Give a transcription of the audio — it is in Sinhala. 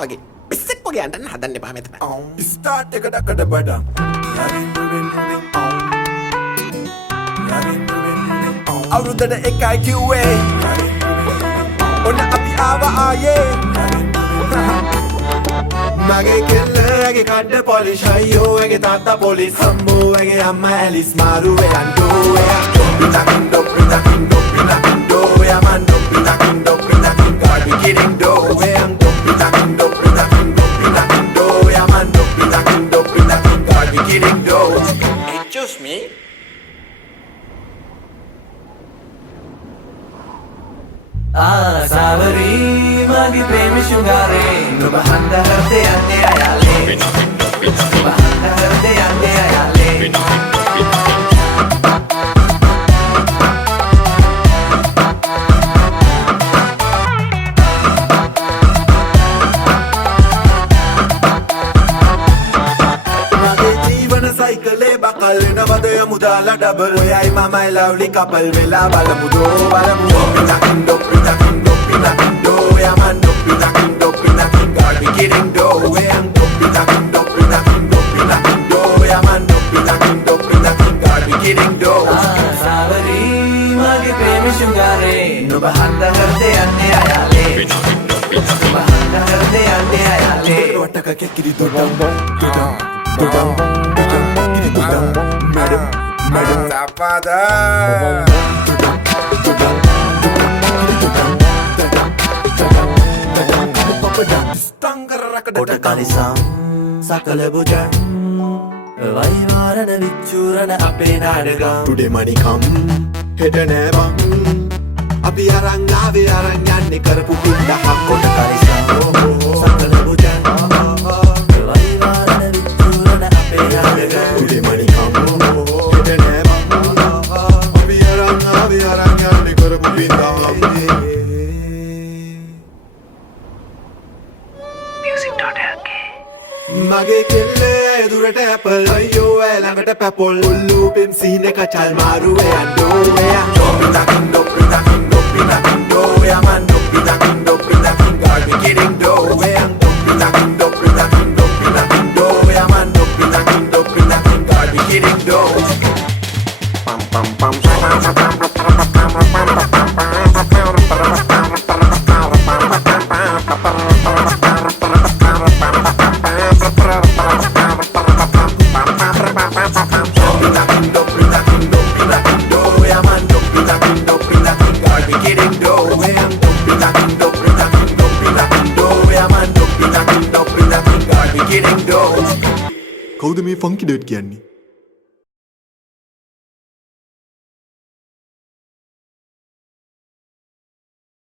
වගේ පිස්සෙක් වගේ යන්න හදන්න එපා මෙතන. ස්ටාර්ට් එක ඩකඩ බඩම් අවුරුද්දට එකයි කිව්වේ ඔන්න අපි ආවා ආයේ මගේ කෙල්ලගේ කඩ පොලිෂ් අයියෝ ඇගේ තාත්තා පොලිස් හම්බෝ ඇගේ අම්මා ඇලිස් මාරුවේ අන්ඩෝ පිටකින්ඩෝ පිටකින්ඩෝ පිටකින්ඩෝ යමන් පිටකින්ඩෝ පිටකින් ගාඩි කිරින්ඩෝ එයන්ඩෝ පිටකින්ඩෝ පිටකින්ඩෝ පිටකින්ඩෝ යමන් පිටකින්ඩෝ පිටකින් ගාඩි කිරින්ඩෝ Excuse me. सावरी मागी प्रेम शुंगारे नुबहंद हरदे अंदे आयाले नुबहंद हरदे अंदे आयाले මගේ ජීවන සයිකලේ බකල් වෙනවද යමුදාලා ඩබල් ඔයයි මමයි ලව්ලි කපල් වෙලා බලමුදෝ පිටකින්ඩෝ පිටකින්ඩෝ පිටකින්ඩෝ යමන්ඩෝ පිටකින්ඩෝ පිටකින් ගාඩි කිරින්ඩෝ එයන්ඩෝ පිටකින්ඩෝ පිටකින්ඩෝ පිටකින්ඩෝ යමන්ඩෝ පිටකින්ඩෝ පිටකින් ගාඩි කිරින්ඩෝ सावरी मागी प्रेम शुंगारे नुबहंद हरदे अंदे आयाले नुबहंद हरदे अंदे आयाले වටක කෙකිරි දොඩම් දොඩම් දොඩම් දොඩම් කිරි දොඩම් මැඩම් මැඩම් සප්පාදා Oda kalisam sakala bujan වයිවාරණ විච්චූරණ අපේ නාඩගම් Today money come හෙට නෑ බං අපි අරන් ආවේ අරන් යන්නේ කරපු පිටහක් Oda kalisam sakala bujan වයිවාරණ විච්චූරණ අපේ නාඩගම් Today money come හෙට නෑ බං අපි අරන් ආවේ අරන් යන්නේ කරපු පිටහක් මගේ කෙල්ලේ දුරට ඇපල් අයියෝ ඇ ළඟට පැපොල් උල්ලු පෙන්සීන කචල් මාරුවේ අන්ඩෝ එයන්ඩෝ පිටකින්ඩෝ පිටකින්ඩෝ පිටකින්ඩෝ යමන්ඩෝ පිටකින්ඩෝ පිටකින් ගාඩි කිරින්ඩෝ එයන්ඩෝ පිටකින්ඩෝ පිටකින්ඩෝ පිටකින්ඩෝ යමන්ඩෝ පිටකින්ඩෝ පිටකින් ගාඩි කිරින්ඩෝ පම් පම් පම් කවුද මේ ෆන්කි ඩර්ට් කියන්නේ